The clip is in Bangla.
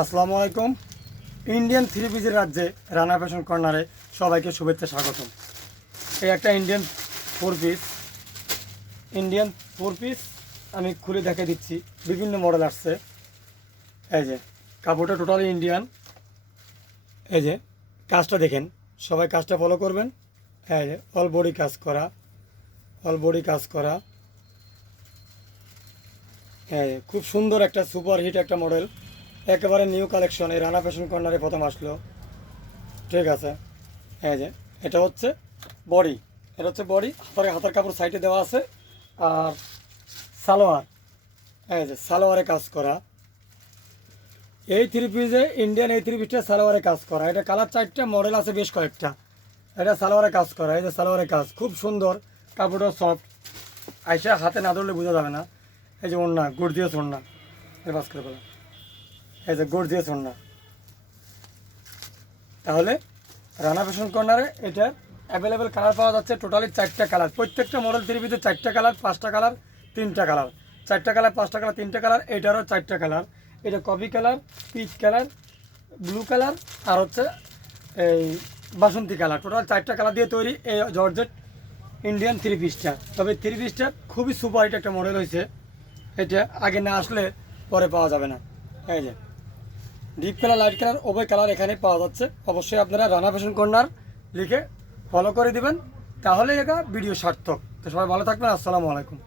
আসসালামু আলাইকুম। ইন্ডিয়ান থ্রি পিসের রাজ্যে রানা ফ্যাশন কর্নারে সবাইকে শুভেচ্ছা স্বাগতম। এই একটা ইন্ডিয়ান ফোর পিস আমি খুলে দেখে দিচ্ছি। বিভিন্ন মডেল আসছে। এই যে কাপড়টা টোটালি ইন্ডিয়ান। এই যে কাজটা দেখেন, সবাই কাজটা ফলো করবেন। এই যে অল বডি কাজ করা। হ্যাঁ, খুব সুন্দর একটা সুপার হিট একটা মডেল, একেবারে নিউ কালেকশন। এই রানা ফ্যাশন কর্নারে প্রথম আসলো। ঠিক আছে, এই যে এটা হচ্ছে বডি। হাতার কাপড় সাইডে দেওয়া আছে। আর সালোয়ার, এই যে সালোয়ারে কাজ করা। এই থ্রি পিসে ইন্ডিয়ান এই থ্রি পিসটা সালোয়ারে কাজ করা। এটা কালার চারটা, মডেল আছে বেশ কয়েকটা। এটা সালোয়ারে কাজ করা। এই যে সালোয়ারে কাজ খুব সুন্দর, কাপড়টা সফট, আইসা হাতে না ধরলে বোঝা যাবে না। এই যে ওড়না, গর্জিয়াস ওড়না, বাস করে বলা। এই যে গর্জিয়াস ওড়না। তাহলে রানা ফ্যাশন কর্নারে এটার অ্যাভেলেবেল কালার পাওয়া যাচ্ছে। টোটালি চারটা কালার, প্রত্যেকটা মডেল থ্রি পিসে চারটা কালার, পাঁচটা কালার, তিনটা কালার। চারটা কালার, পাঁচটা কালার, তিনটা কালার। এটারও চারটা কালার। এটা coffee colour, peach colour, blue colour, আর হচ্ছে এই বাসন্তী কালার। টোটাল চারটা কালার দিয়ে তৈরি এই জর্জেট ইন্ডিয়ান থ্রি পিসটা। তবে থ্রি পিসটা খুবই সুপার হিট একটা মডেল হয়েছে। এটা আগে না আসলে পরে পাওয়া যাবে না। এই যে ডিপ কালার, লাইট কালার, উভয় কালার এখানে পাওয়া যাচ্ছে। অবশ্যই আপনারা রানা ফ্যাশন কর্নার লিখে ফলো করে দিবেন, তাহলে এটা ভিডিও সার্থক। তো সবাই ভালো থাকবেন। আসসালামু আলাইকুম।